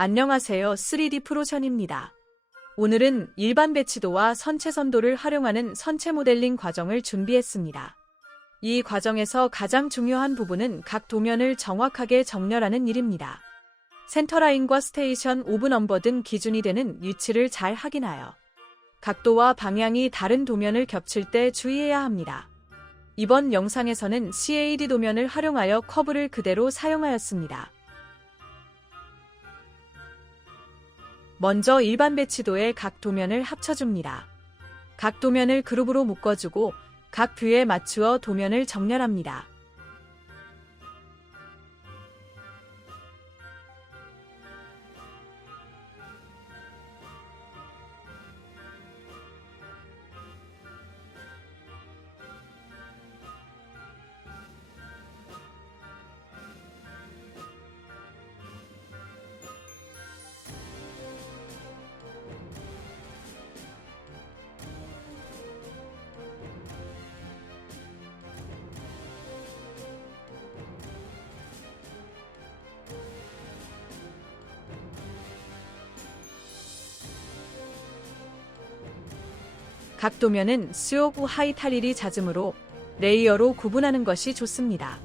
안녕하세요. 3D 프로션입니다. 오늘은 일반 배치도와 선체 선도를 활용하는 선체 모델링 과정을 준비했습니다. 이 과정에서 가장 중요한 부분은 각 도면을 정확하게 정렬하는 일입니다. 센터라인과 스테이션, 오브 넘버 등 기준이 되는 위치를 잘 확인하여 각도와 방향이 다른 도면을 겹칠 때 주의해야 합니다. 이번 영상에서는 CAD 도면을 활용하여 커브를 그대로 사용하였습니다. 먼저 일반 배치도에 각 도면을 합쳐줍니다. 각 도면을 그룹으로 묶어주고 각 뷰에 맞추어 도면을 정렬합니다. 각 도면은 수요 후 하이 탈일이 잦으므로 레이어로 구분하는 것이 좋습니다.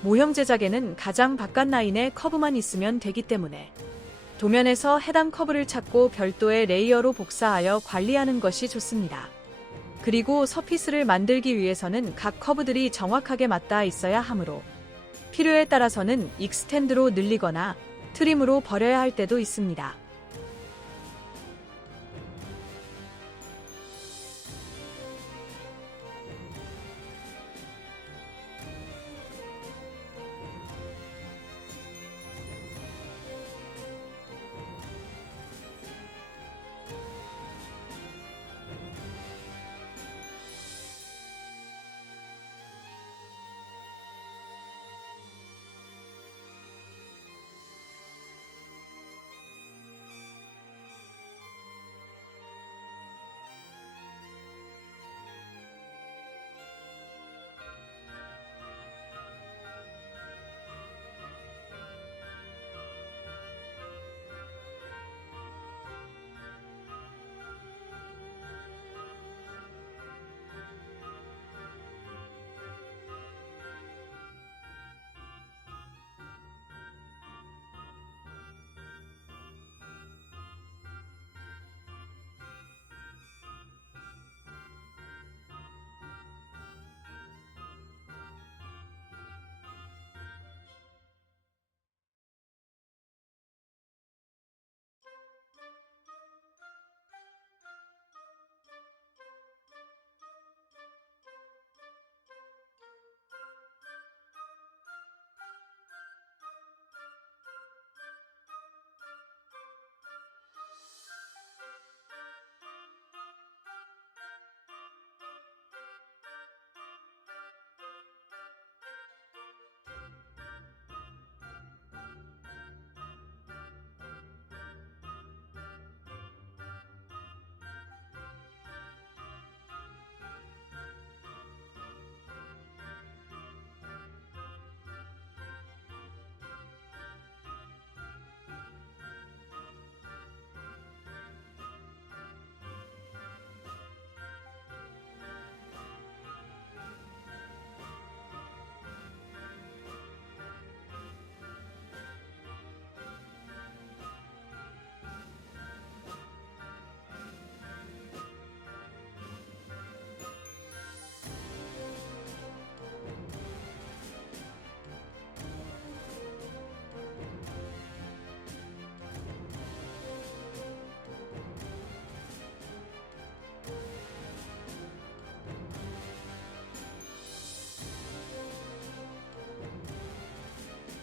모형 제작에는 가장 바깥 라인에 커브만 있으면 되기 때문에 도면에서 해당 커브를 찾고 별도의 레이어로 복사하여 관리하는 것이 좋습니다. 그리고 서피스를 만들기 위해서는 각 커브들이 정확하게 맞닿아 있어야 하므로 필요에 따라서는 익스텐드로 늘리거나 트림으로 버려야 할 때도 있습니다.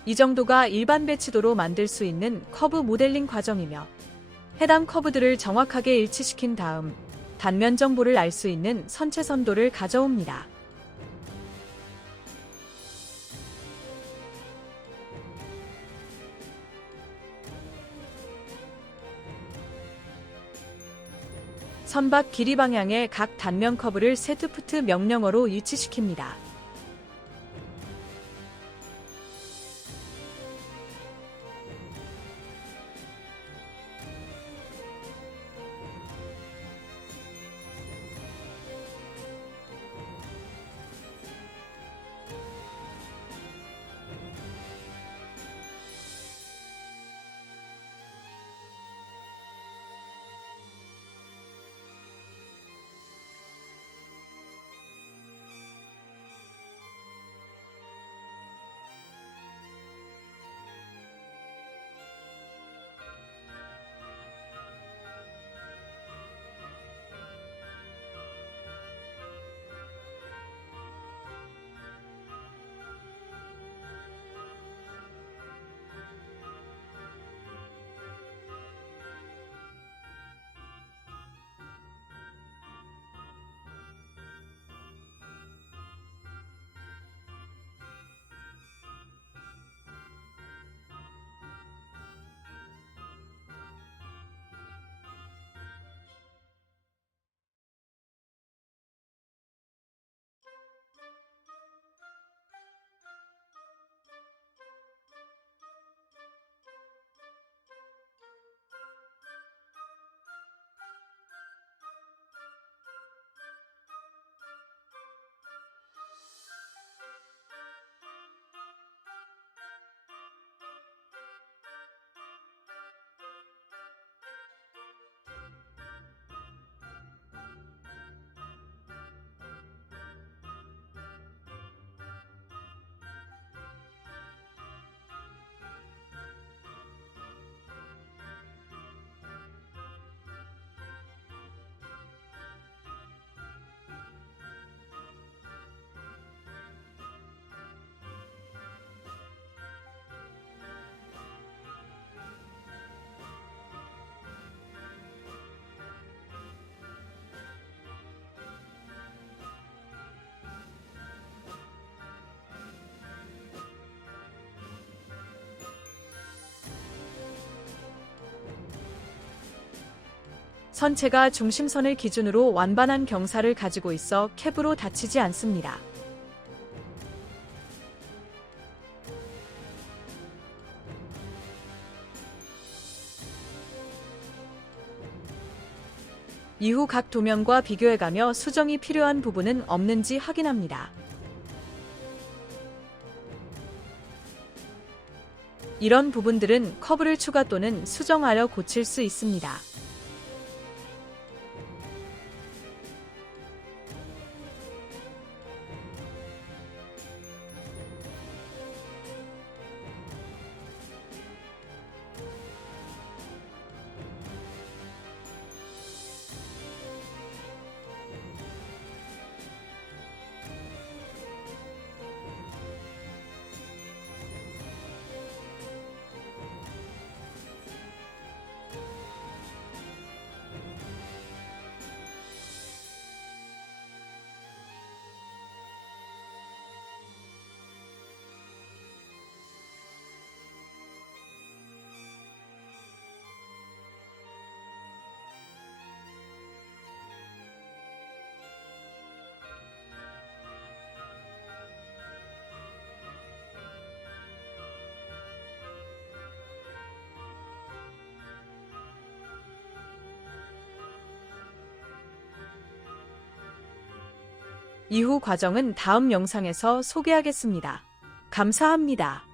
이 정도가 일반 배치도로 만들 수 있는 커브 모델링 과정이며 해당 커브들을 정확하게 일치시킨 다음 단면 정보를 알 수 있는 선체 선도를 가져옵니다. 선박 길이 방향의 각 단면 커브를 세트푸트 명령어로 위치시킵니다. 선체가 중심선을 기준으로 완반한 경사를 가지고 있어 캡으로 다치지 않습니다. 이후 각 도면과 비교해가며 수정이 필요한 부분은 없는지 확인합니다. 이런 부분들은 커브를 추가 또는 수정하려 고칠 수 있습니다. 이후 과정은 다음 영상에서 소개하겠습니다. 감사합니다.